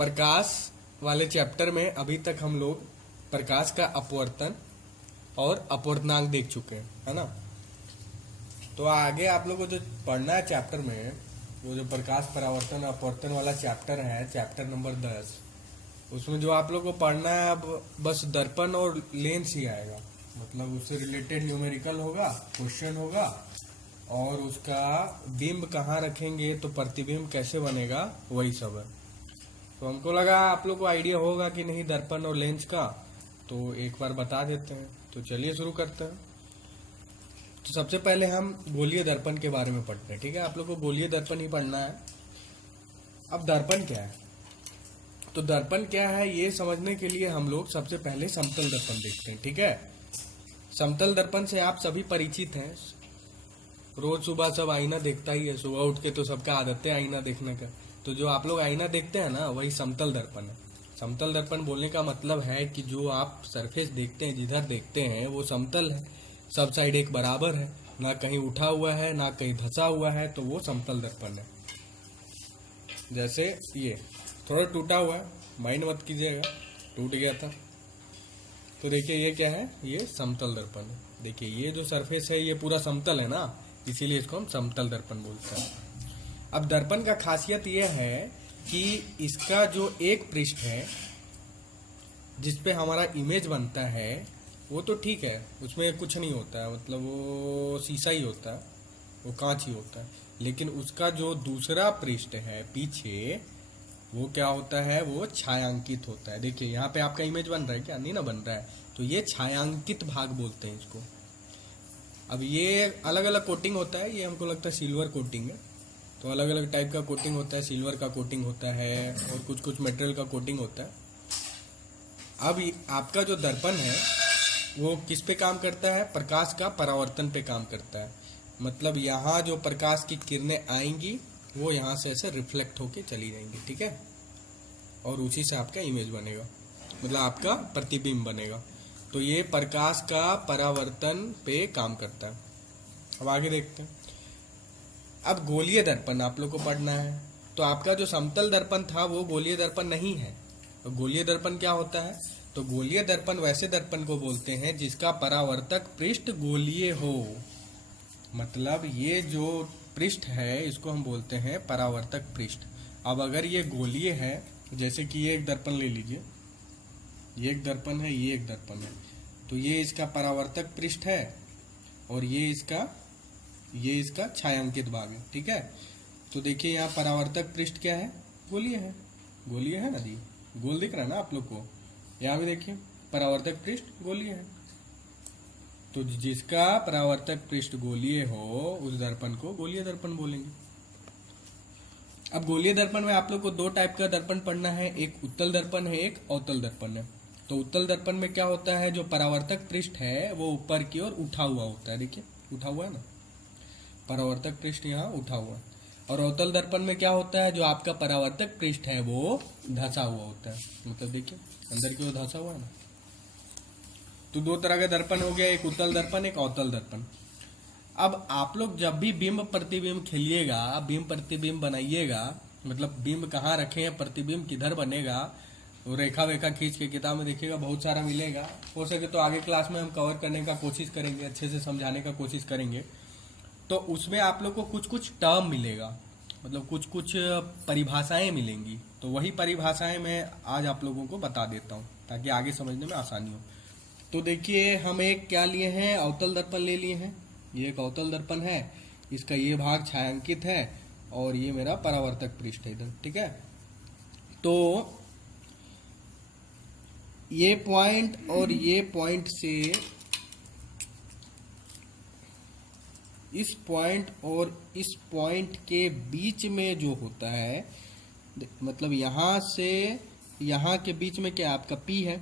प्रकाश वाले चैप्टर में अभी तक हम लोग प्रकाश का अपवर्तन और अपवर्तनांक देख चुके हैं, है ना। तो आगे आप लोगों को जो पढ़ना है चैप्टर में, वो जो प्रकाश परावर्तन अपवर्तन वाला चैप्टर है, चैप्टर नंबर 10, उसमें जो आप लोग को पढ़ना है अब बस दर्पण और लेंस ही आएगा। मतलब उससे रिलेटेड न्यूमेरिकल होगा, क्वेश्चन होगा, और उसका बिंब कहाँ रखेंगे तो प्रतिबिंब कैसे बनेगा, वही सब है। तो हमको लगा आप लोग को आइडिया होगा कि नहीं दर्पण और लेंस का, तो एक बार बता देते हैं। तो चलिए शुरू करते हैं। तो सबसे पहले हम गोलीय दर्पण के बारे में पढ़ते हैं, ठीक है। आप लोग को गोलीय दर्पण ही पढ़ना है। अब दर्पण क्या है, तो दर्पण क्या है ये समझने के लिए हम लोग सबसे पहले समतल दर्पण देखते हैं, ठीक है। समतल दर्पण से आप सभी परिचित हैं, रोज सुबह सब आईना देखता ही है, सुबह उठ के तो सबका आदत है आईना देखने का। तो जो आप लोग आईना देखते हैं ना, वही समतल दर्पण है। समतल दर्पण बोलने का मतलब है कि जो आप सरफेस देखते हैं, जिधर देखते हैं वो समतल है, सब साइड एक बराबर है, ना कहीं उठा हुआ है ना कहीं धंसा हुआ है, तो वो समतल दर्पण है। जैसे ये थोड़ा टूटा हुआ है, माइंड मत कीजिएगा, टूट गया था। तो देखिए ये क्या है, ये समतल दर्पण है। देखिए ये जो सरफेस है ये पूरा समतल है ना, इसीलिए इसको हम समतल दर्पण बोलते हैं। अब दर्पण का खासियत ये है कि इसका जो एक पृष्ठ है जिसपे हमारा इमेज बनता है वो तो ठीक है, उसमें कुछ नहीं होता है, मतलब वो शीशा ही होता है, वो कांच ही होता है। लेकिन उसका जो दूसरा पृष्ठ है पीछे, वो क्या होता है, वो छायांकित होता है। देखिए यहाँ पे आपका इमेज बन रहा है क्या, नहीं ना बन रहा है, तो ये छायांकित भाग बोलते हैं इसको। अब ये अलग अलग कोटिंग होता है, ये हमको लगता है सिल्वर कोटिंग है, तो अलग अलग टाइप का कोटिंग होता है, सिल्वर का कोटिंग होता है और कुछ कुछ मटेरियल का कोटिंग होता है। अब आपका जो दर्पण है वो किस पे काम करता है, प्रकाश का परावर्तन पे काम करता है। मतलब यहाँ जो प्रकाश की किरणें आएंगी वो यहाँ से ऐसे रिफ्लेक्ट होके चली जाएंगी, ठीक है, और उसी से आपका इमेज बनेगा, मतलब आपका प्रतिबिंब बनेगा। तो ये प्रकाश का परावर्तन पे काम करता है। अब आगे देखते हैं। अब गोलीय दर्पण आप लोग को पढ़ना है। तो आपका जो समतल दर्पण था वो गोलीय दर्पण नहीं है। तो गोलीय दर्पण क्या होता है, तो गोलीय दर्पण वैसे दर्पण को बोलते हैं जिसका परावर्तक पृष्ठ गोलीय हो। मतलब ये जो पृष्ठ है इसको हम बोलते हैं परावर्तक पृष्ठ। अब अगर ये गोलीय है, जैसे कि ये एक दर्पण ले लीजिए, ये एक दर्पण है, ये एक दर्पण है, तो ये इसका परावर्तक पृष्ठ है और ये इसका छायांकित भाग है, ठीक है। तो देखिए यहाँ परावर्तक पृष्ठ क्या है, गोलीय है, गोलीय है ना जी, गोल दिख रहा है ना आप लोग को। यहाँ भी देखिए परावर्तक पृष्ठ गोलीय है, तो जिसका परावर्तक पृष्ठ गोलीय हो उस दर्पण को गोलीय दर्पण बोलेंगे। अब गोलीय दर्पण में आप लोग को दो टाइप का दर्पण पढ़ना है, एक उत्तल दर्पण है, एक अवतल दर्पण है। तो उत्तल दर्पण में क्या होता है, जो परावर्तक पृष्ठ है वो ऊपर की ओर उठा हुआ होता है, देखिए उठा हुआ है ना, परावर्तक पृष्ठ यहाँ उठा हुआ है। और अवतल दर्पण में क्या होता है, जो आपका परावर्तक पृष्ठ है वो धंसा हुआ होता है, मतलब देखिए अंदर की ओर धंसा हुआ है ना। तो दो तरह का दर्पण हो गया, एक उत्तल दर्पण, एक अवतल दर्पण। अब आप लोग जब भी बिंब प्रतिबिंब खेलिएगा, बिंब प्रतिबिंब बनाइएगा, मतलब बिंब कहाँ रखे हैं, प्रतिबिंब किधर बनेगा, वो रेखा वेखा खींच के किताब में देखिएगा, बहुत सारा मिलेगा। हो सके तो आगे क्लास में हम कवर करने का कोशिश करेंगे, अच्छे से समझाने का कोशिश करेंगे। तो उसमें आप लोग को कुछ कुछ टर्म मिलेगा, मतलब कुछ कुछ परिभाषाएं मिलेंगी। तो वही परिभाषाएं मैं आज आप लोगों को बता देता हूँ ताकि आगे समझने में आसानी हो। तो देखिए हम एक क्या लिए हैं, अवतल दर्पण ले लिए हैं। ये एक अवतल दर्पण है, इसका ये भाग छायांकित है और ये मेरा परावर्तक पृष्ठ है इधर, ठीक है। तो ये पॉइंट और ये पॉइंट से, इस पॉइंट और इस पॉइंट के बीच में जो होता है, मतलब यहाँ से यहाँ के बीच में क्या आपका P है,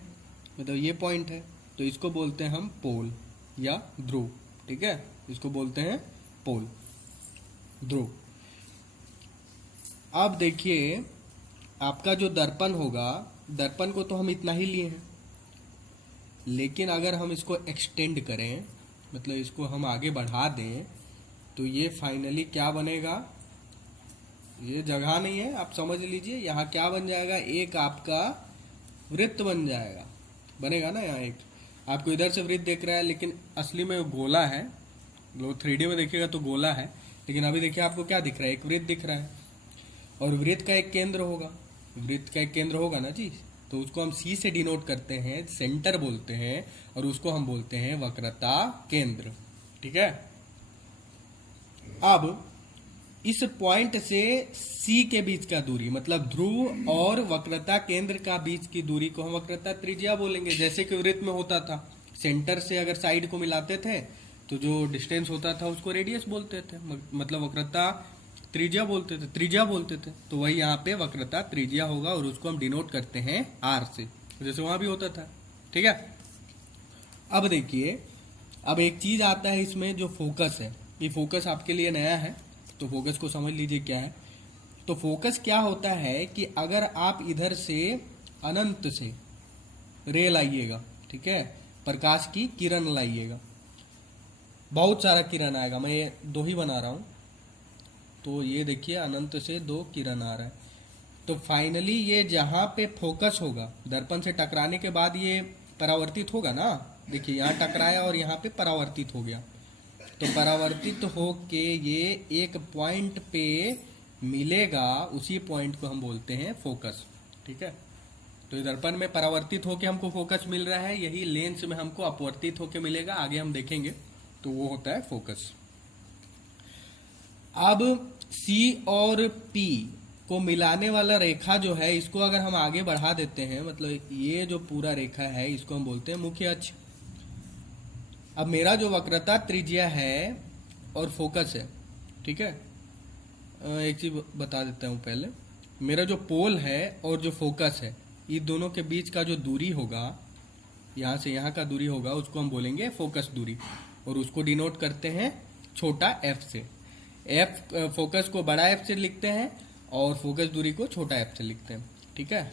मतलब ये पॉइंट है, तो इसको बोलते हैं हम पोल या ध्रुव, ठीक है, इसको बोलते हैं पोल, ध्रुव। अब देखिए आपका जो दर्पण होगा, दर्पण को तो हम इतना ही लिए हैं, लेकिन अगर हम इसको एक्सटेंड करें, मतलब इसको हम आगे बढ़ा दें, तो ये फाइनली क्या बनेगा, ये जगह नहीं है, आप समझ लीजिए। यहाँ क्या बन जाएगा, एक आपका वृत्त बन जाएगा, बनेगा ना। यहाँ एक आपको इधर से वृत्त दिख रहा है, लेकिन असली में वो गोला है। लोग 3D में देखिएगा तो गोला है, लेकिन अभी देखिए आपको क्या दिख रहा है, एक वृत्त दिख रहा है। और वृत्त का एक केंद्र होगा, वृत्त का एक केंद्र होगा ना जी, तो उसको हम सी से डिनोट करते हैं, सेंटर बोलते हैं, और उसको हम बोलते हैं वक्रता केंद्र। ठीक है। अब इस पॉइंट से सी के बीच का दूरी, मतलब ध्रुव और वक्रता केंद्र का बीच की दूरी को हम वक्रता त्रिज्या बोलेंगे। जैसे कि वृत्त में होता था, सेंटर से अगर साइड को मिलाते थे तो जो डिस्टेंस होता था उसको रेडियस बोलते थे, मतलब वक्रता त्रिज्या बोलते थे, त्रिज्या बोलते थे। तो वही यहाँ पे वक्रता त्रिज्या होगा, और उसको हम डिनोट करते हैं आर से, जैसे वहां भी होता था। ठीक है। अब देखिए, अब एक चीज आता है इसमें जो फोकस है। ये फोकस आपके लिए नया है, तो फोकस को समझ लीजिए क्या है। तो फोकस क्या होता है कि अगर आप इधर से अनंत से रे लाइएगा, ठीक है, प्रकाश की किरण लाइएगा, बहुत सारा किरण आएगा। मैं ये 2 ही बना रहा हूं, तो ये देखिए अनंत से 2 किरण आ रहा है। तो फाइनली ये जहां पे फोकस होगा, दर्पण से टकराने के बाद ये परावर्तित होगा ना। देखिए यहाँ टकराया और यहाँ पे परावर्तित हो गया। तो परावर्तित होके ये एक पॉइंट पे मिलेगा, उसी पॉइंट को हम बोलते हैं फोकस। ठीक है। तो ये दर्पण में परावर्तित होके हमको फोकस मिल रहा है, यही लेंस में हमको अपवर्तित होके मिलेगा, आगे हम देखेंगे। तो वो होता है फोकस। अब C और P को मिलाने वाला रेखा जो है, इसको अगर हम आगे बढ़ा देते हैं, मतलब ये जो पूरा रेखा है इसको हम बोलते हैं मुख्य अक्ष। अब मेरा जो वक्रता त्रिज्या है और फोकस है, ठीक है, एक चीज बता देता हूं पहले। मेरा जो पोल है और जो फोकस है, ये दोनों के बीच का जो दूरी होगा, यहाँ से यहाँ का दूरी होगा, उसको हम बोलेंगे फोकस दूरी, और उसको डिनोट करते हैं छोटा f से। एफ फोकस को बड़ा एफ से लिखते हैं और फोकस दूरी को छोटा एफ से लिखते हैं। ठीक है।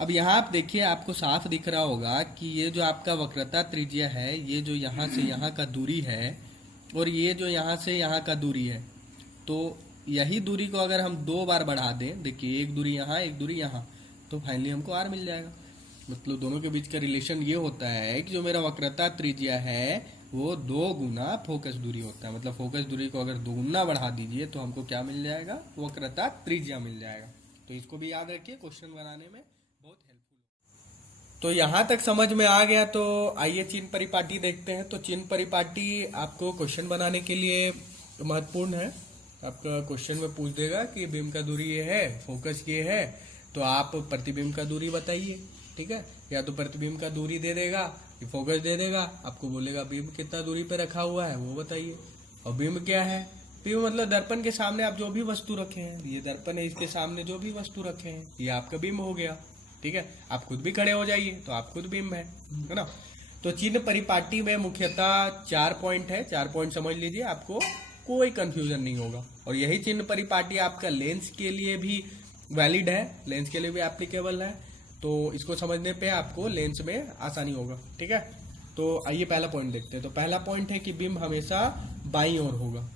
अब यहाँ आप देखिए, आपको साफ दिख रहा होगा कि ये जो आपका वक्रता त्रिज्या है, ये जो यहाँ से यहाँ का दूरी है और ये जो यहाँ से यहाँ का दूरी है, तो यही दूरी को अगर हम 2 बार बढ़ा दें, देखिए एक दूरी यहाँ, एक दूरी यहाँ, तो फाइनली हमको आर मिल जाएगा। मतलब दोनों के बीच का रिलेशन ये होता है कि जो मेरा वक्रता त्रिज्या है वो 2 गुना फोकस दूरी होता है। मतलब फोकस दूरी को अगर 2 गुना बढ़ा दीजिए तो हमको क्या मिल जाएगा, वक्रता त्रिज्या मिल जाएगा। तो इसको भी याद रखिए, क्वेश्चन बनाने में बहुत हेल्पफुल। तो यहाँ तक समझ में आ गया, तो आइए चिन्ह परिपाटी देखते हैं। तो चिन्ह परिपाटी आपको क्वेश्चन बनाने के लिए महत्वपूर्ण है। आपका क्वेश्चन में पूछ देगा कि बिंब का दूरी ये है, फोकस ये है, तो आप प्रतिबिंब का दूरी बताइए। ठीक है। या तो प्रतिबिंब का दूरी दे देगा, फोकस दे देगा, आपको बोलेगा बिंब कितना दूरी पे रखा हुआ है वो बताइए। और बिंब क्या है, बिंब मतलब दर्पण के सामने आप जो भी वस्तु रखे हैं, ये दर्पण है, इसके सामने जो भी वस्तु रखे हैं ये आपका बिंब हो गया। ठीक है। आप खुद भी खड़े हो जाइए तो आप खुद बिंब है ना। तो चिन्ह परिपाटी में मुख्यतः 4 पॉइंट है, 4 पॉइंट समझ लीजिए, आपको कोई कंफ्यूजन नहीं होगा। और यही चिन्ह परिपाटी आपका लेंस के लिए भी वैलिड है, लेंस के लिए भी एप्लीकेबल है। तो इसको समझने पे आपको लेंस में आसानी होगा। ठीक है। तो आइए पहला पॉइंट देखते हैं। तो पहला पॉइंट है कि बिंब हमेशा बाईं ओर होगा।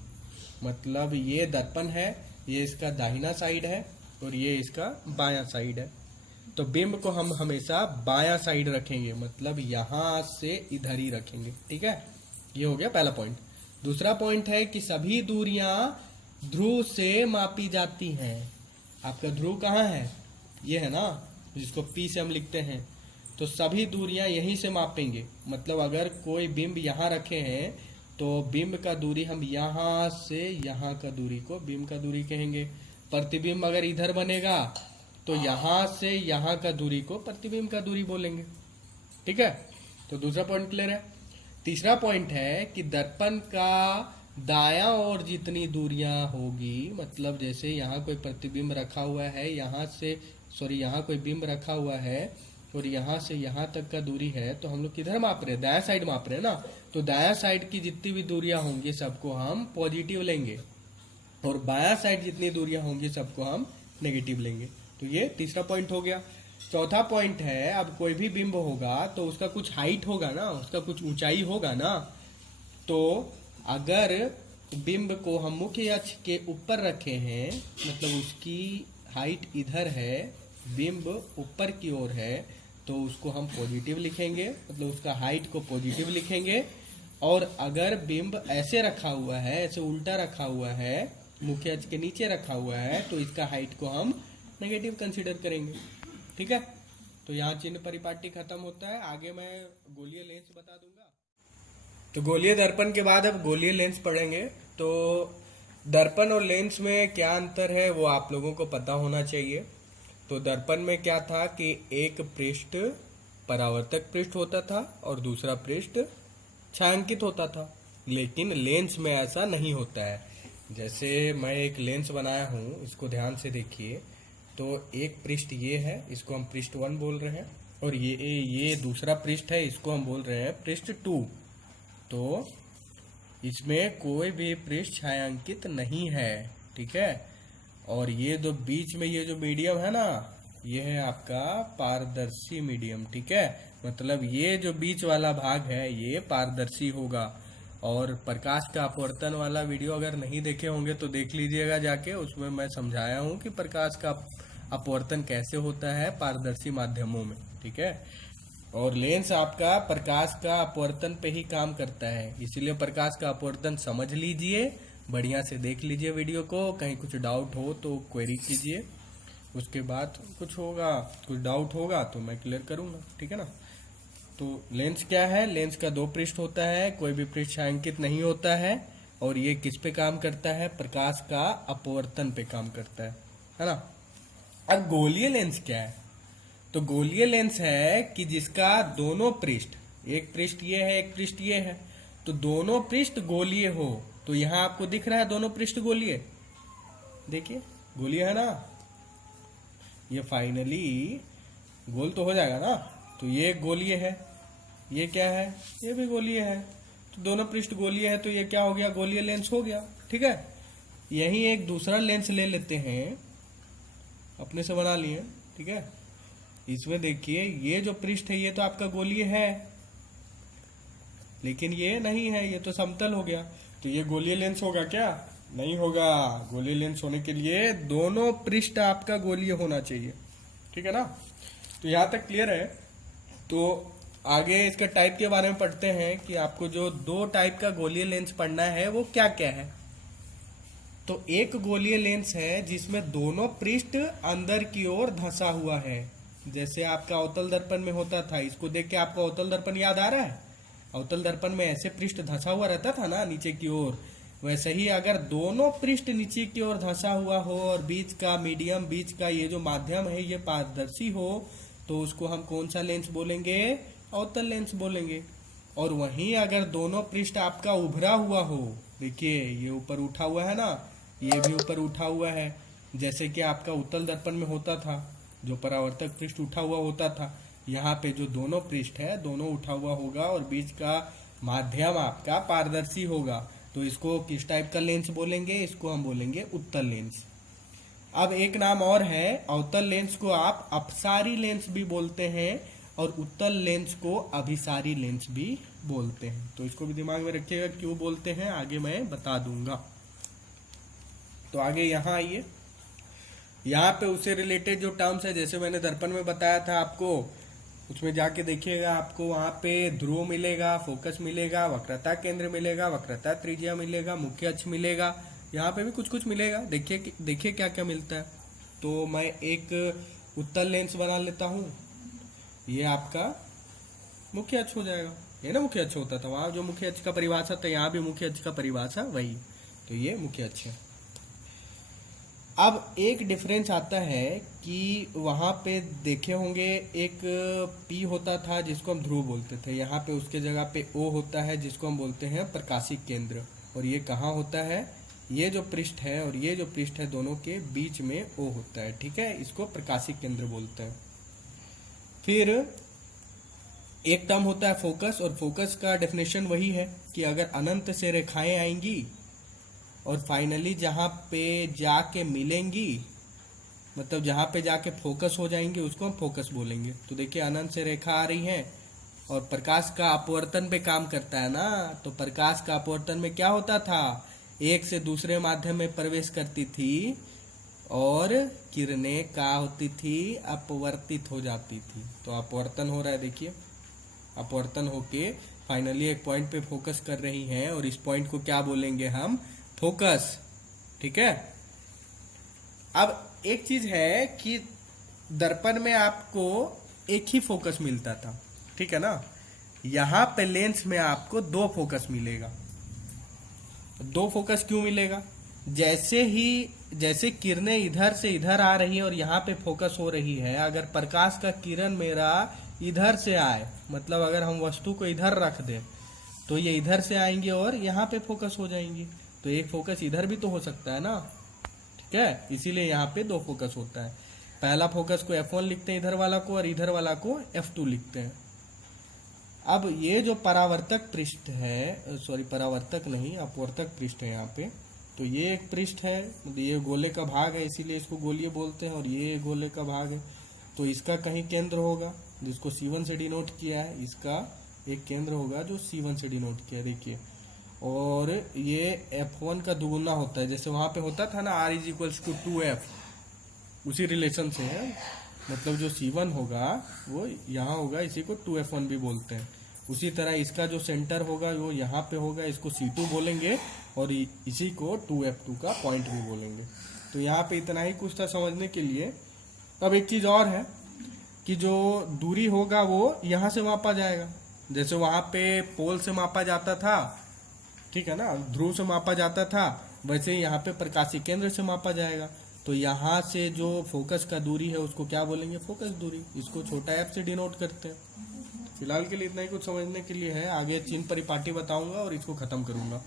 मतलब ये दर्पण है, ये इसका दाहिना साइड है और ये इसका बायां साइड है। तो बिंब को हम हमेशा बायां साइड रखेंगे, मतलब यहां से इधर ही रखेंगे। ठीक है। ये हो गया पहला पॉइंट। दूसरा पॉइंट है कि सभी दूरियां ध्रुव से मापी जाती हैं। आपका ध्रुव कहाँ है, ये है ना, जिसको P से हम लिखते हैं। तो सभी दूरियां यहीं से मापेंगे। मतलब अगर कोई बिंब यहाँ रखे हैं तो बिंब का दूरी हम यहाँ से यहाँ का दूरी को बिंब का दूरी कहेंगे। प्रतिबिंब अगर इधर बनेगा तो यहाँ से यहाँ का दूरी को प्रतिबिंब का दूरी बोलेंगे। ठीक है। तो दूसरा पॉइंट क्लियर है। तीसरा पॉइंट है कि दर्पण का दायां ओर जितनी दूरियां होगी, मतलब जैसे यहाँ कोई प्रतिबिंब रखा हुआ है, यहाँ कोई बिंब रखा हुआ है और यहाँ से यहाँ तक का दूरी है, तो हम लोग किधर माप रहे हैं, दायां साइड माप रहे हैं ना। तो दायां साइड की जितनी भी दूरियां होंगी सबको हम पॉजिटिव लेंगे और बायां साइड जितनी दूरियां होंगी सबको हम नेगेटिव लेंगे। तो ये तीसरा पॉइंट हो गया। चौथा पॉइंट है, अब कोई भी बिंब होगा तो उसका कुछ हाइट होगा ना, उसका कुछ ऊंचाई होगा ना। तो अगर बिंब को हम मुख्य अक्ष के ऊपर रखे हैं, मतलब उसकी हाइट इधर है, बिंब ऊपर की ओर है, तो उसको हम पॉजिटिव लिखेंगे, मतलब उसका हाइट को पॉजिटिव लिखेंगे। और अगर बिंब ऐसे रखा हुआ है, ऐसे उल्टा रखा हुआ है, मुख्य अक्ष के नीचे रखा हुआ है, तो इसका हाइट को हम नेगेटिव कंसीडर करेंगे। ठीक है, तो यहाँ चिन्ह परिपाटी खत्म होता है। आगे मैं गोलीय लेंस बता दूंगा। तो गोलीय दर्पण के बाद अब गोलीय लेंस पढ़ेंगे। तो दर्पण और लेंस में क्या अंतर है वो आप लोगों को पता होना चाहिए। तो दर्पण में क्या था कि एक पृष्ठ परावर्तक पृष्ठ होता था और दूसरा पृष्ठ छायांकित होता था, लेकिन लेंस में ऐसा नहीं होता है। जैसे मैं एक लेंस बनाया हूँ, इसको ध्यान से देखिए। तो एक पृष्ठ ये है, इसको हम पृष्ठ 1 बोल रहे हैं, और ये दूसरा पृष्ठ है, इसको हम बोल रहे हैं पृष्ठ 2। तो इसमें कोई भी पृष्ठ छायांकित नहीं है। ठीक है, और ये जो बीच में ये जो मीडियम है ना, ये है आपका पारदर्शी मीडियम। ठीक है, मतलब ये जो बीच वाला भाग है ये पारदर्शी होगा। और प्रकाश का अपवर्तन वाला वीडियो अगर नहीं देखे होंगे तो देख लीजिएगा जाके, उसमें मैं समझाया हूँ कि प्रकाश का अपवर्तन कैसे होता है पारदर्शी माध्यमों में। ठीक है, और लेंस आपका प्रकाश का अपवर्तन पे ही काम करता है, इसीलिए प्रकाश का अपवर्तन समझ लीजिए, बढ़िया से देख लीजिए वीडियो को। कहीं कुछ डाउट हो तो क्वेरी कीजिए, उसके बाद कुछ डाउट होगा तो मैं क्लियर करूंगा। ठीक है ना। तो लेंस क्या है? लेंस का 2 पृष्ठ होता है, कोई भी पृष्ठ छायांकित नहीं होता है, और ये किस पे काम करता है? प्रकाश का अपवर्तन पे काम करता है ना। अब गोलीय लेंस क्या है? तो गोलीय लेंस है कि जिसका दोनों पृष्ठ, एक पृष्ठ ये है एक पृष्ठ ये है, तो दोनों पृष्ठ गोलीय हो। तो यहां आपको दिख रहा है दोनों पृष्ठ गोलीय, देखिए गोलीय है ना, ये फाइनली गोल तो हो जाएगा ना। तो ये गोलीय है, ये क्या है? ये भी गोलीय है। तो दोनों पृष्ठ गोलीय है, तो ये क्या हो गया? गोलीय लेंस हो गया। ठीक है, यही एक दूसरा लेंस ले लेते हैं, अपने से बना लिए। ठीक है, इसमें देखिए ये जो पृष्ठ है ये तो आपका गोलीय है, लेकिन ये नहीं है, ये तो समतल हो गया। तो ये गोलीय लेंस होगा क्या? नहीं होगा। गोलीय लेंस होने के लिए दोनों पृष्ठ आपका गोलीय होना चाहिए। ठीक है ना। तो यहां तक क्लियर है। तो आगे इसका टाइप के बारे में पढ़ते हैं कि आपको जो 2 टाइप का गोलीय लेंस पढ़ना है वो क्या क्या है। तो एक गोलीय लेंस है जिसमें दोनों पृष्ठ अंदर की ओर धंसा हुआ है, जैसे आपका अवतल दर्पण में होता था। इसको देख के आपको अवतल दर्पण याद आ रहा है? अवतल दर्पण में ऐसे पृष्ठ धंसा हुआ रहता था ना नीचे की ओर। वैसे ही अगर दोनों पृष्ठ नीचे की ओर धंसा हुआ हो और बीच का मीडियम, बीच का ये जो माध्यम है ये पारदर्शी हो, तो उसको हम कौन सा लेंस बोलेंगे? अवतल लेंस बोलेंगे। और वहीं अगर दोनों पृष्ठ आपका उभरा हुआ हो, देखिए ये ऊपर उठा हुआ है ना, ये भी ऊपर उठा हुआ है, जैसे कि आपका उत्तल दर्पण में होता था, जो परावर्तक पृष्ठ उठा हुआ होता था। यहाँ पे जो दोनों पृष्ठ है दोनों उठा हुआ होगा और बीच का माध्यम आपका पारदर्शी होगा। तो इसको किस टाइप का लेंस बोलेंगे? इसको हम बोलेंगे उत्तल लेंस। अब एक नाम और है, अवतल लेंस को आप अपसारी लेंस भी बोलते हैं और उत्तल लेंस को अभिसारी लेंस भी बोलते हैं। तो इसको भी दिमाग में रखिएगा क्यों बोलते हैं, आगे मैं बता दूंगा। तो आगे यहाँ आइए, यहाँ पे उससे रिलेटेड जो टर्म्स है, जैसे मैंने दर्पण में बताया था आपको, उसमें जाके देखिएगा, आपको वहां पे ध्रुव मिलेगा, फोकस मिलेगा, वक्रता केंद्र मिलेगा, वक्रता त्रिज्या मिलेगा, मुख्य अक्ष मिलेगा, यहाँ पे भी कुछ कुछ मिलेगा। देखिए क्या क्या मिलता है। तो मैं एक उत्तल लेंस बना लेता हूँ, ये आपका मुख्य अक्ष हो जाएगा। ये ना मुख्य अक्ष होता था, वहां जो मुख्य अक्ष का परिभाषा था, यहाँ भी मुख्य अक्ष का परिभाषा वही। तो ये मुख्य अक्ष है। अब एक डिफरेंस आता है कि वहां पे देखे होंगे एक P होता था जिसको हम ध्रुव बोलते थे, यहाँ पे उसके जगह पे O होता है जिसको हम बोलते हैं प्रकाशिक केंद्र। और ये कहाँ होता है? ये जो पृष्ठ है और ये जो पृष्ठ है दोनों के बीच में O होता है। ठीक है, इसको प्रकाशिक केंद्र बोलते हैं। फिर एक टर्म होता है फोकस, और फोकस का डेफिनेशन वही है कि अगर अनंत से रेखाएं आएंगी और फाइनली जहां पे जाके मिलेंगी, मतलब जहां पे जाके फोकस हो जाएंगे, उसको हम फोकस बोलेंगे। तो देखिए अनंत से रेखा आ रही है और प्रकाश का अपवर्तन पे काम करता है ना। तो प्रकाश का अपवर्तन में क्या होता था? एक से दूसरे माध्यम में प्रवेश करती थी और किरणें क्या होती थी, अपवर्तित हो जाती थी। तो अपवर्तन हो रहा है, देखिए अपवर्तन होके फाइनली एक पॉइंट पे फोकस कर रही हैं और इस पॉइंट को क्या बोलेंगे हम, फोकस। ठीक है। अब एक चीज है कि दर्पण में आपको एक ही फोकस मिलता था, ठीक है ना। यहां पे लेंस में आपको दो फोकस मिलेगा। दो फोकस क्यों मिलेगा, जैसे किरणें इधर से इधर आ रही है और यहाँ पे फोकस हो रही है, अगर प्रकाश का किरण मेरा इधर से आए, मतलब अगर हम वस्तु को इधर रख दें तो ये इधर से आएंगे और यहाँ पे फोकस हो जाएंगे। तो एक फोकस इधर भी तो हो सकता है ना, ठीक है। इसीलिए यहाँ पे दो फोकस होता है। पहला फोकस को F1 लिखते हैं इधर वाला को, और इधर वाला को F2 लिखते हैं। अब ये जो परावर्तक पृष्ठ है, सॉरी परावर्तक नहीं, अपवर्तक पृष्ठ है यहाँ पे। तो ये एक पृष्ठ है, ये गोले का भाग है, इसीलिए इसको गोलीय बोलते हैं, और ये गोले का भाग है। तो इसका कहीं केंद्र होगा जिसको C1 से डिनोट किया है, इसका एक केंद्र होगा जो C1 से डिनोट किया है, देखिए। और ये F1 का दुगुना होता है, जैसे वहां पे होता था ना R = 2F, उसी रिलेशन से है। मतलब जो C1 होगा वो यहाँ होगा, इसी को 2F1 भी बोलते हैं। उसी तरह इसका जो सेंटर होगा वो यहाँ पे होगा, इसको C2 बोलेंगे, और इसी को 2F2 का पॉइंट भी बोलेंगे। तो यहाँ पे इतना ही कुछ था समझने के लिए। अब एक चीज और है कि जो दूरी होगा वो यहाँ से मापा जाएगा, जैसे वहां पे पोल से मापा जाता था, ठीक है ना, ध्रुव से मापा जाता था, वैसे ही यहाँ पे प्रकाशीय केंद्र से मापा जाएगा। तो यहाँ से जो फोकस का दूरी है उसको क्या बोलेंगे, फोकस दूरी। इसको छोटा f से डिनोट करते हैं। फिलहाल के लिए इतना ही कुछ समझने के लिए है, आगे चिन्ह परिपाटी बताऊंगा और इसको खत्म करूंगा।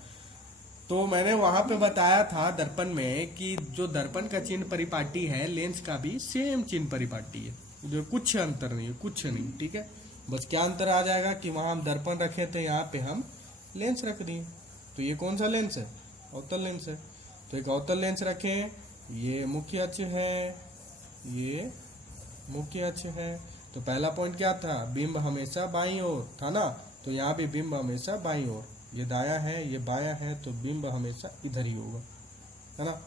तो मैंने वहां पे बताया था दर्पण में कि जो दर्पण का चिन्ह परिपाटी है, लेंस का भी सेम चिन्ह परिपाटी है, जो कुछ अंतर नहीं है, कुछ नहीं, ठीक है। बस क्या अंतर आ जाएगा कि वहां हम दर्पण रखे थे, यहाँ पे हम लेंस रख दिए। तो ये कौन सा लेंस है, अवतल लेंस है। तो एक अवतल लेंस रखें, ये मुख्य अक्ष है, ये मुख्य अक्ष है। तो पहला पॉइंट क्या था, बिंब हमेशा बाईं ओर था ना, तो यहाँ भी बिंब हमेशा बाईं ओर, ये दायां है ये बायां है, तो बिंब हमेशा इधर ही होगा, है ना।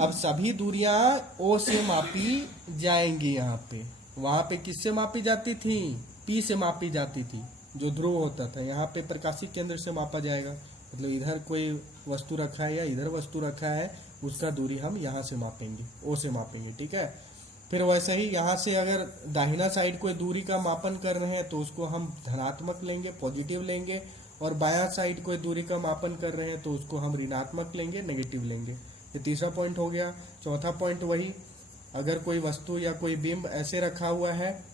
अब सभी दूरियां O से मापी जाएंगी। यहाँ पे वहां पे किससे मापी जाती थी, P से मापी जाती थी, जो ध्रुव होता था। यहाँ पे प्रकाशिक केंद्र से मापा जाएगा, मतलब इधर कोई वस्तु रखा है या इधर वस्तु रखा है, उसका दूरी हम यहाँ से मापेंगे, O से मापेंगे, ठीक है। फिर वैसे ही यहाँ से अगर दाहिना साइड कोई दूरी का मापन कर रहे हैं तो उसको हम धनात्मक लेंगे, पॉजिटिव लेंगे, और बायां साइड कोई दूरी का मापन कर रहे हैं तो उसको हम ऋणात्मक लेंगे, नेगेटिव लेंगे। ये तीसरा पॉइंट हो गया। चौथा पॉइंट वही, अगर कोई वस्तु या कोई बिंब ऐसे रखा हुआ है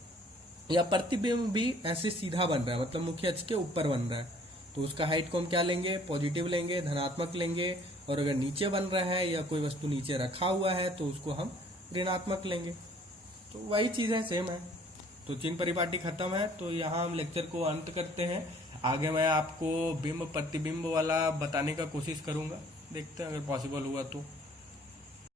या प्रतिबिंब भी ऐसे सीधा बन रहा है, मतलब मुख्य अक्ष के ऊपर बन रहा है, तो उसका हाइट को हम क्या लेंगे, पॉजिटिव लेंगे, धनात्मक लेंगे। और अगर नीचे बन रहा है या कोई वस्तु नीचे रखा हुआ है तो उसको हम ऋणात्मक लेंगे। तो वही चीज है, सेम है। तो चिन्ह परिपाटी खत्म है। तो यहाँ हम लेक्चर को अंत करते हैं। आगे मैं आपको बिंब प्रतिबिंब वाला बताने का कोशिश करूंगा, देखते हैं अगर पॉसिबल हुआ तो।